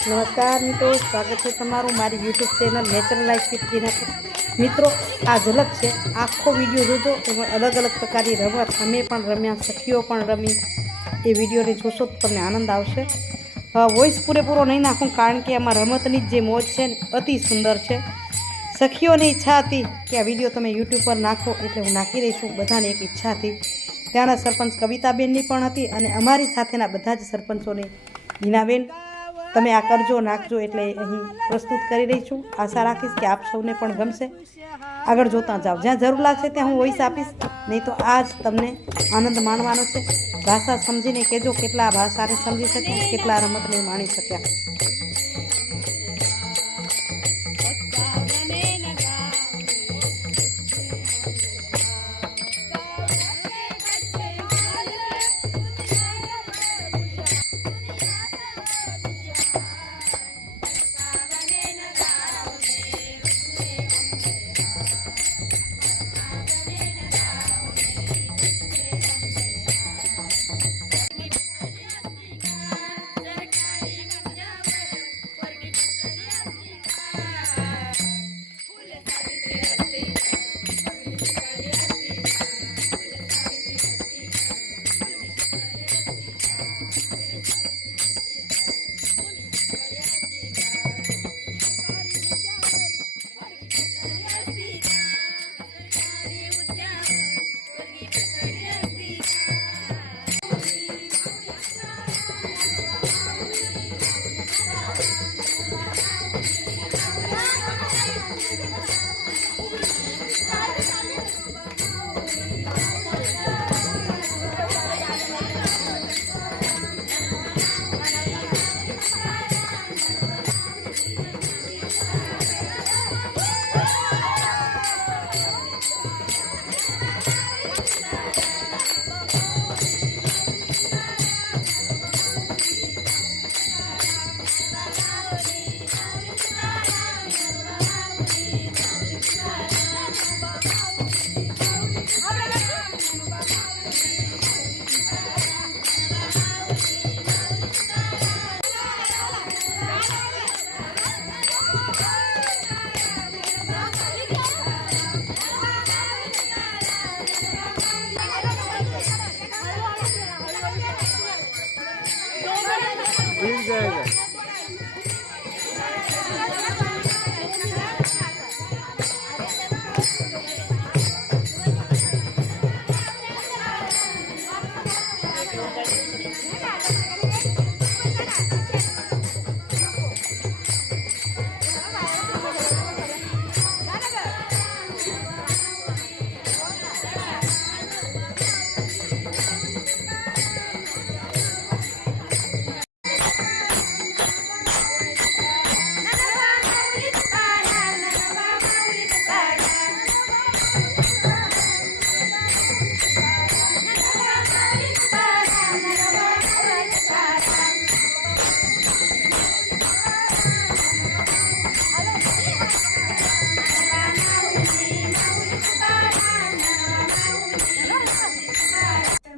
નમસ્કાર મિત્રો, સ્વાગત છે તમારું મારી યુટ્યુબ ચેનલ નેચરલ લાઈફ પર મિત્રો આ ઝલક છે. આખો વીડિયો જોજો, એમાં અલગ અલગ પ્રકારની રમત, અમે પણ રમ્યા, સખીઓ પણ રમી. એ વિડીયોને જોશો તો તમને આનંદ આવશે. વોઇસ પૂરેપૂરો નહીં નાખું, કારણ કે આમાં રમતની જ જે મોજ છે ને, અતિ સુંદર છે. સખીઓની ઈચ્છા હતી કે આ વીડિયો તમે યુટ્યુબ પર નાખો, એટલે હું નાખી રહી છું બધાને એક ઈચ્છા હતી. ત્યાંના સરપંચ કવિતાબેનની પણ હતી અને અમારી સાથેના બધા જ સરપંચોની. હિનાબેન તમે આ કરજો, નાખજો એટલે અહીં પ્રસ્તુત કરી રહી છું. આશા રાખીશ કે આપ સૌને પણ ગમશે. આગળ જોતા જાઓ. જ્યાં જરૂર લાગશે ત્યાં હું વોઇસ આપીશ. નહીં તો આ જ તમને આનંદ માણવાનો છે. ભાષા સમજીને કહેજો કેટલા ભાષાને સમજી શક્યા, કેટલા રમતને માણી શક્યા.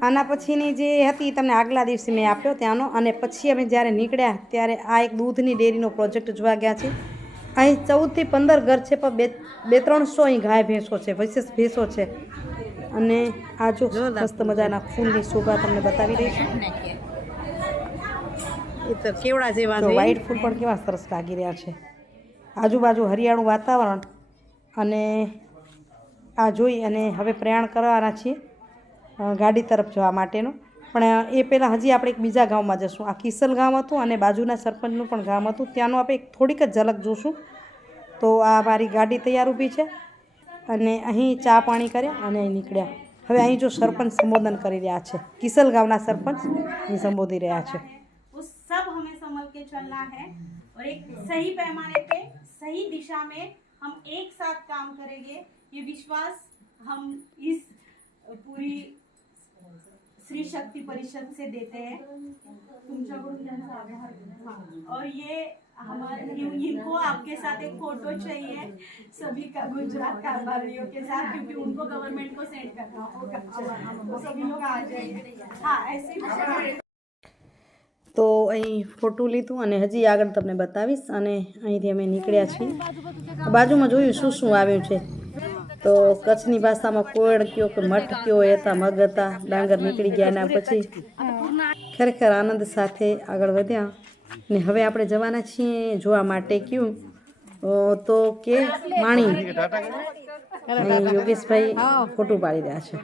આના પછીની જે હતી તમને આગલા દિવસે મેં આપ્યો ત્યાંનો. અને પછી અમે જ્યારે નીકળ્યા ત્યારે આ એક દૂધની ડેરીનો પ્રોજેક્ટ જોવા ગયા છે અહીં ચૌદથી પંદર ઘર છે પણ બે બે ત્રણસો અહીં ગાય ભેંસો છે વિશેષ ભેંસો છે. અને આ જો મસ્ત મજાના ફૂલની શોભા તમને બતાવી રહી છે એ તો કેવડા જેવા છે. વ્હાઈટ ફૂલ પણ કેવા સરસ લાગી રહ્યા છે. આજુબાજુ હરિયાળું વાતાવરણ અને આ જોઈ અને હવે પ્રયાણ કરવાના છીએ. ગાડી તરફ જવા માટેનું પણ એ પહેલાં હજી આપણે એક બીજા ગામમાં જશું આ કિસલ ગામ હતું અને બાજુના સરપંચનું પણ ગામ હતું ત્યાંનું આપણે એક થોડીક જ ઝલક જોશું તો આ મારી ગાડી તૈયાર ઊભી છે અને અહીં ચા પાણી કર્યા અને અહીં નીકળ્યા હવે અહીં જો સરપંચ સંબોધન કરી રહ્યા છે કિસલ ગામના સરપંચ અહીં સંબોધી રહ્યા છે वो सब हमें संभल के चलना है और एक सही पैमाने पे सही दिशा में हम एक साथ काम करेंगे ये विश्वास हम इस शक्ति परिषद से देते हैं तुमच्याकडून त्यांचा आभार हाँ, और ये हमारे इन- इनको आपके साथ एक फोटो चाहिए सभी का गुजरात कारोबारियों के साथ क्योंकि उनको गवर्नमेंट को सेंड करना होगा तो सभी लोग आ जाएंगे हाँ ऐसे ही તો અહીં ફોટું લીધું અને હજી આગળ તમને બતાવીશ અને અહીંથી અમે નીકળ્યા છીએ બાજુમાં જોયું શું શું આવ્યું છે તો કચ્છની ભાષામાં કોયડ કયો કે મઠ કયો એતા હતા મગ હતા ડાંગર નીકળી ગયા એના પછી ખરેખર આનંદ સાથે આગળ વધ્યા. ને હવે આપણે જવાના છીએ જોવા માટે કયું? તો કે માણી. યોગેશભાઈ ફોટું પાડી રહ્યા છે.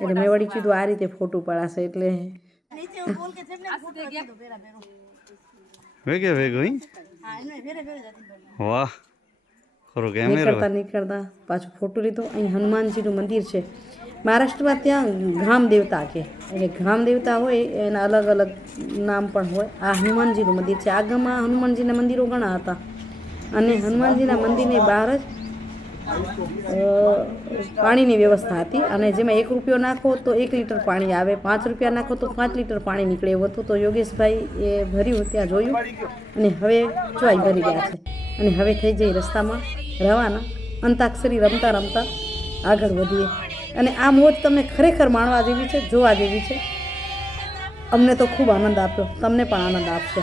એટલે મેં વળી કીધું આ રીતે ફોટું પડાશે એટલે વેગે વેગો વાહ. ખરો કેમેરો નીકળતા નીકળતા પાછું ફોટો લીધો અહીં હનુમાનજીનું મંદિર છે. મહારાષ્ટ્રમાં ત્યાં ગામ દેવતા કે એટલે ગામ દેવતા હોય એના અલગ અલગ નામ પણ હોય. આ હનુમાનજીનું મંદિર છે. આ ગામમાં હનુમાનજીના મંદિરો ઘણા હતા. અને હનુમાનજીના મંદિરની બહાર જ પાણીની વ્યવસ્થા હતી. અને જેમાં એક રૂપિયો નાખો તો એક લીટર પાણી આવે. પાંચ રૂપિયા નાખો તો પાંચ લીટર પાણી નીકળે. એવું હતું તો યોગેશભાઈ એ ભર્યું ત્યાં જોયું. અને હવે ચોઈ ભરી ગયા છે. અને હવે થઈ જઈ રસ્તામાં રવાના. અંતાક્ષરી રમતા રમતા આગળ વધીએ. અને આ મોજ તમને ખરેખર માણવા જેવી છે, જોવા જેવી છે. અમને તો ખૂબ આનંદ આપ્યો, તમને પણ આનંદ આપશે.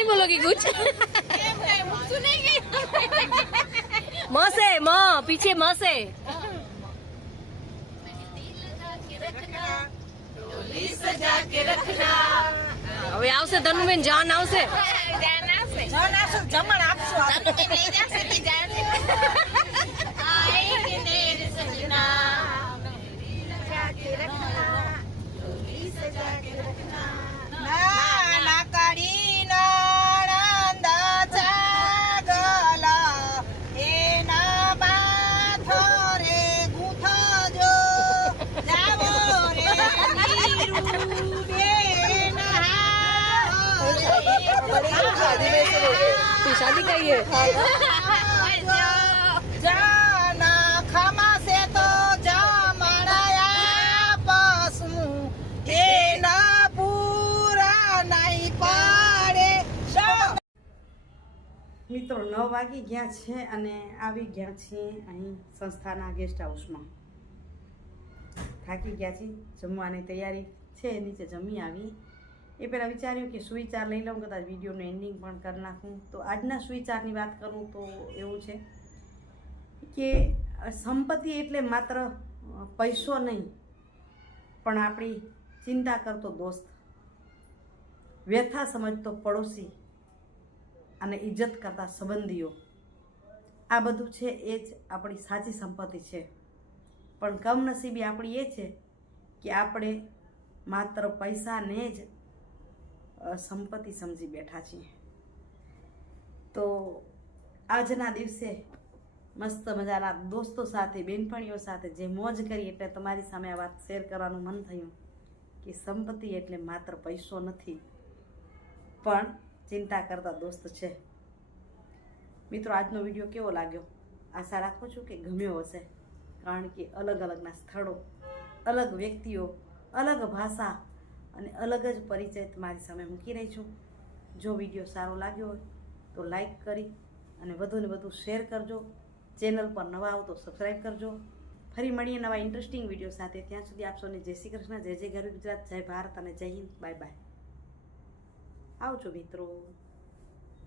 नहीं बोलोगे कुछ म से म पीछे म से હવે આવશે ધનુબેન જાન આવશે તું શાદી કહીએ જાના ખમાસે તો જમણાયા शादी એના ये મિત્રો, નવ વાગી ગયા છે અને આવી ગયા છીએ અહીં સંસ્થાના ગેસ્ટ હાઉસમાં થાકી ગયા છીએ, જમવાની તૈયારી છે, નીચે જમી આવી. એ પહેલાં વિચાર્યું કે સુવિચાર લઈ લઉં, કદાચ વિડીયોનું એન્ડિંગ પણ કરી નાખું. તો આજના સુવિચારની વાત કરું તો એવું છે કે સંપત્તિ એટલે માત્ર પૈસો નહીં, પણ આપણી ચિંતા કરતો દોસ્ત. વ્યથા સમજતો પડોશી અને ઇજ્જત કરતા સંબંધીઓ. આ બધું છે એ જ આપણી સાચી સંપત્તિ છે. પણ કમનસીબી આપણી એ છે કે આપણે માત્ર પૈસાને જ સંપત્તિ સમજી બેઠા છીએ. તો આજના દિવસે મસ્ત મજાના દોસ્તો સાથે, બેનપણીઓ સાથે જે મોજ કરી એટલે તમારી સામે આ વાત શેર કરવાનું મન થયું કે સંપત્તિ એટલે માત્ર પૈસો નથી, પણ ચિંતા કરતા દોસ્ત છે. મિત્રો, આજનો વીડિયો કેવો લાગ્યો? આશા રાખું છું કે ગમ્યો હશે, કારણ કે અલગ અલગના સ્થળો, અલગ વ્યક્તિઓ, અલગ ભાષા અને અલગ જ પરિચય તમારી સામે મૂકી રહી છું. જો વીડિયો સારો લાગ્યો હોય તો લાઈક કરી અને વધુને વધુ શેર કરજો. ચેનલ પર નવા આવો તો સબસ્ક્રાઈબ કરજો. ફરી મળીએ નવા ઇન્ટરેસ્ટિંગ વીડિયો સાથે. ત્યાં સુધી આપ સૌને જય શ્રી કૃષ્ણ, જય જય ગરવી ગુજરાત, જય ભારત અને જય હિન્દ. Bye bye. આવજો મિત્રો.